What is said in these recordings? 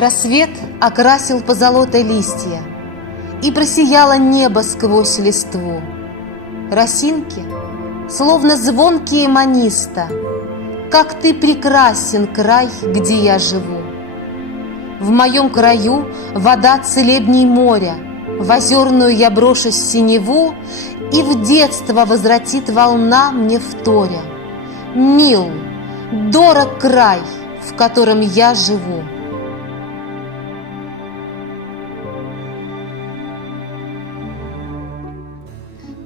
Рассвет окрасил позолотой листья, и просияло небо сквозь листву. Росинки, словно звонкие маниста, как ты прекрасен, край, где я живу. В моем краю вода целебней моря, в озерную я брошусь синеву, и в детство возвратит волна мне вторя. Мил, дорог край, в котором я живу.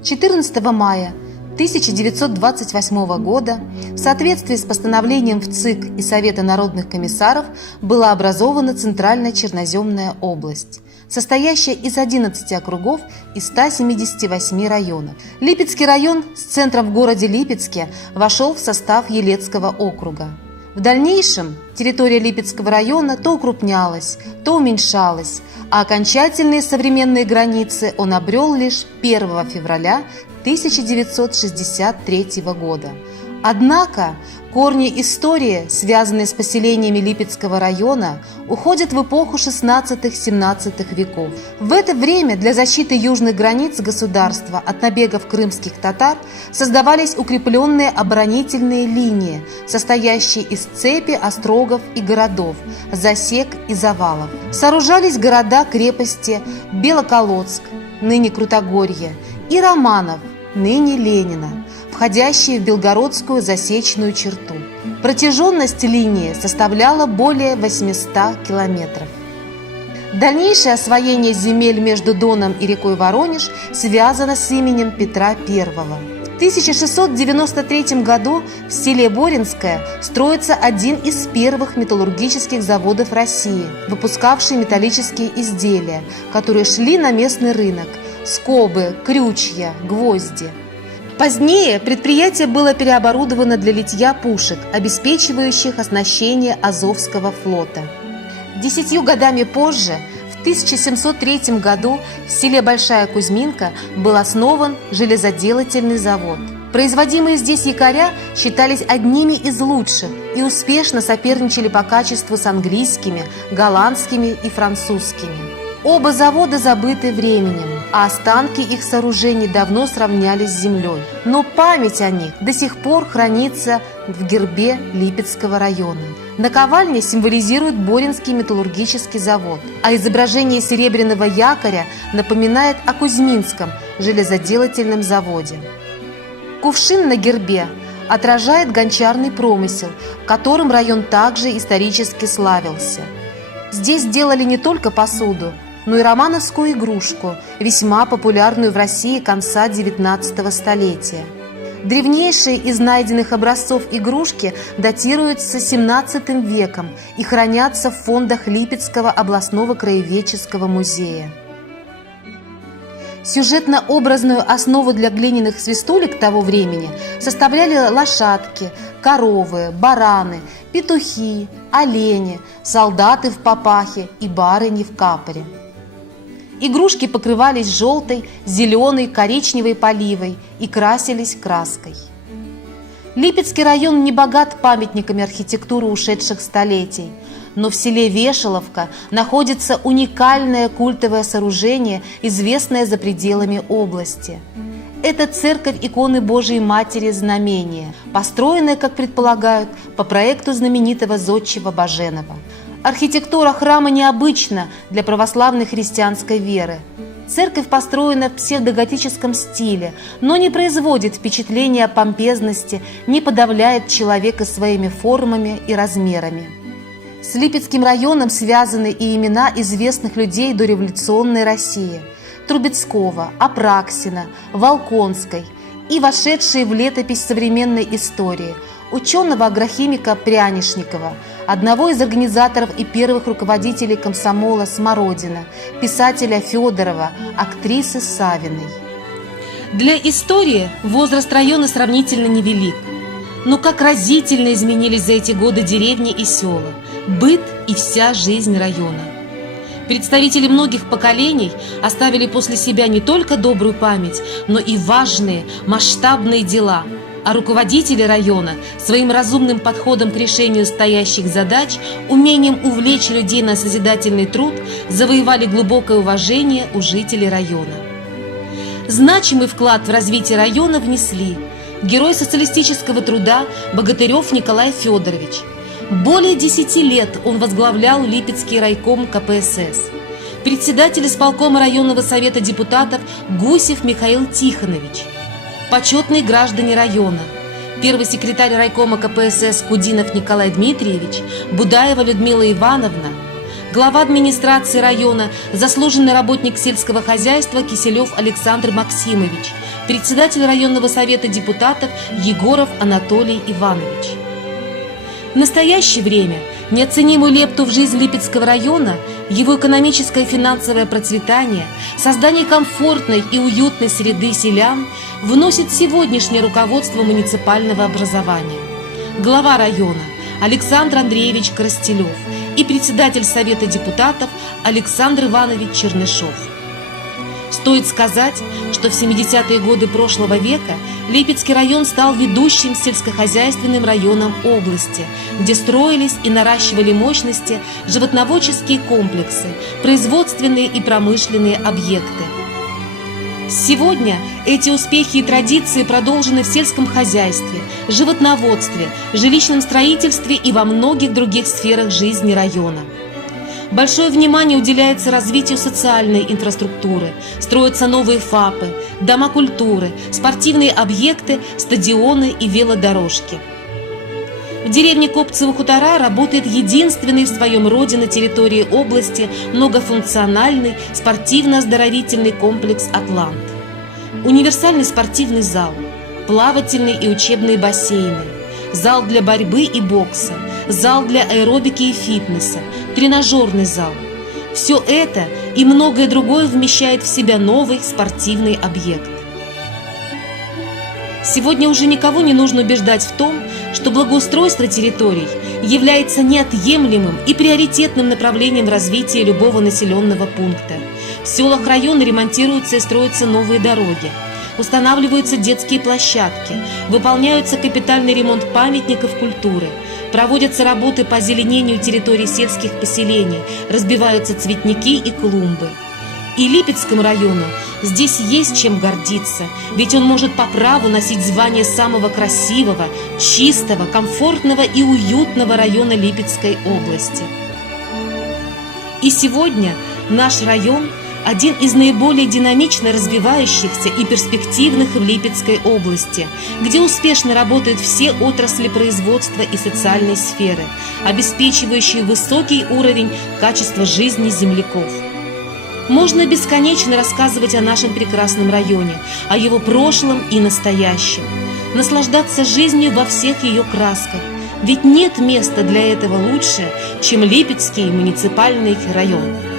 «14 мая 1928 года в соответствии с постановлением ВЦИК и Совета народных комиссаров была образована Центральная Черноземная область, состоящая из 11 округов и 178 районов. Липецкий район с центром в городе Липецке вошел в состав Елецкого округа. В дальнейшем территория Липецкого района то укрупнялась, то уменьшалась, а окончательные современные границы он обрел лишь 1 февраля 1963 года. Однако корни истории, связанные с поселениями Липецкого района, уходят в эпоху XVI-XVII веков. В это время для защиты южных границ государства от набегов крымских татар создавались укрепленные оборонительные линии, состоящие из цепи острогов и городов, засек и завалов. Сооружались города-крепости Белоколодск, ныне Крутогорье, и Романов, ныне Ленина, входящие в Белгородскую засечную черту. Протяженность линии составляла более 800 километров. Дальнейшее освоение земель между Доном и рекой Воронеж связано с именем Петра I. В 1693 году в селе Боринское строится один из первых металлургических заводов России, выпускавший металлические изделия, которые шли на местный рынок – скобы, крючья, гвозди. Позднее предприятие было переоборудовано для литья пушек, обеспечивающих оснащение Азовского флота. 10 годами позже, в 1703 году, в селе Большая Кузьминка был основан железоделательный завод. Производимые здесь якоря считались одними из лучших и успешно соперничали по качеству с английскими, голландскими и французскими. Оба завода забыты временем, а останки их сооружений давно сравнялись с землей. Но память о них до сих пор хранится в гербе Липецкого района. Наковальня символизирует Боринский металлургический завод, а изображение серебряного якоря напоминает о Кузьминском железоделательном заводе. Кувшин на гербе отражает гончарный промысел, которым район также исторически славился. Здесь делали не только посуду, но и романовскую игрушку, весьма популярную в России конца XIX столетия. Древнейшие из найденных образцов игрушки датируются XVII веком и хранятся в фондах Липецкого областного краеведческого музея. Сюжетно-образную основу для глиняных свистулек того времени составляли лошадки, коровы, бараны, петухи, олени, солдаты в папахе и барыни в капоре. Игрушки покрывались желтой, зеленой, коричневой поливой и красились краской. Липецкий район не богат памятниками архитектуры ушедших столетий, но в селе Вешаловка находится уникальное культовое сооружение, известное за пределами области. Это церковь иконы Божией Матери Знамения, построенная, как предполагают, по проекту знаменитого зодчего Баженова. Архитектура храма необычна для православной христианской веры. Церковь построена в псевдоготическом стиле, но не производит впечатления помпезности, не подавляет человека своими формами и размерами. С Липецким районом связаны и имена известных людей дореволюционной России – Трубецкого, Апраксина, Волконской и вошедшие в летопись современной истории – ученого-агрохимика Прянишникова, одного из организаторов и первых руководителей комсомола Смородина, писателя Федорова, актрисы Савиной. Для истории возраст района сравнительно невелик, но как разительно изменились за эти годы деревни и села, быт и вся жизнь района. Представители многих поколений оставили после себя не только добрую память, но и важные, масштабные дела. а руководители района своим разумным подходом к решению стоящих задач, умением увлечь людей на созидательный труд, завоевали глубокое уважение у жителей района. Значимый вклад в развитие района внесли герой социалистического труда Богатырев Николай Федорович. Более 10 лет он возглавлял Липецкий райком КПСС. Председатель исполкома районного совета депутатов Гусев Михаил Тихонович. Почетные граждане района: первый секретарь райкома КПСС Кудинов Николай Дмитриевич, Будаева Людмила Ивановна, глава администрации района, заслуженный работник сельского хозяйства Киселев Александр Максимович, председатель районного совета депутатов Егоров Анатолий Иванович. В настоящее время неоценимую лепту в жизнь Липецкого района, его экономическое и финансовое процветание, создание комфортной и уютной среды селян вносит сегодняшнее руководство муниципального образования. Глава района Александр Андреевич Коростелев и председатель Совета депутатов Александр Иванович Чернышов. Стоит сказать, что в 70-е годы прошлого века Липецкий район стал ведущим сельскохозяйственным районом области, где строились и наращивали мощности животноводческие комплексы, производственные и промышленные объекты. Сегодня эти успехи и традиции продолжены в сельском хозяйстве, животноводстве, жилищном строительстве и во многих других сферах жизни района. Большое внимание уделяется развитию социальной инфраструктуры, строятся новые ФАПы, дома культуры, спортивные объекты, стадионы и велодорожки. В деревне Копцево хутора работает единственный в своем роде на территории области многофункциональный спортивно-оздоровительный комплекс «Атлант». Универсальный спортивный зал, плавательные и учебные бассейны, зал для борьбы и бокса, зал для аэробики и фитнеса, тренажерный зал. Все это и многое другое вмещает в себя новый спортивный объект. Сегодня уже никого не нужно убеждать в том, что благоустройство территорий является неотъемлемым и приоритетным направлением развития любого населенного пункта. В селах района ремонтируются и строятся новые дороги, устанавливаются детские площадки, выполняются капитальный ремонт памятников культуры, проводятся работы по озеленению территорий сельских поселений, разбиваются цветники и клумбы. И Липецкому району здесь есть чем гордиться, ведь он может по праву носить звание самого красивого, чистого, комфортного и уютного района Липецкой области. И сегодня наш район – один из наиболее динамично развивающихся и перспективных в Липецкой области, где успешно работают все отрасли производства и социальной сферы, обеспечивающие высокий уровень качества жизни земляков. Можно бесконечно рассказывать о нашем прекрасном районе, о его прошлом и настоящем, наслаждаться жизнью во всех ее красках, ведь нет места для этого лучше, чем Липецкий муниципальный район.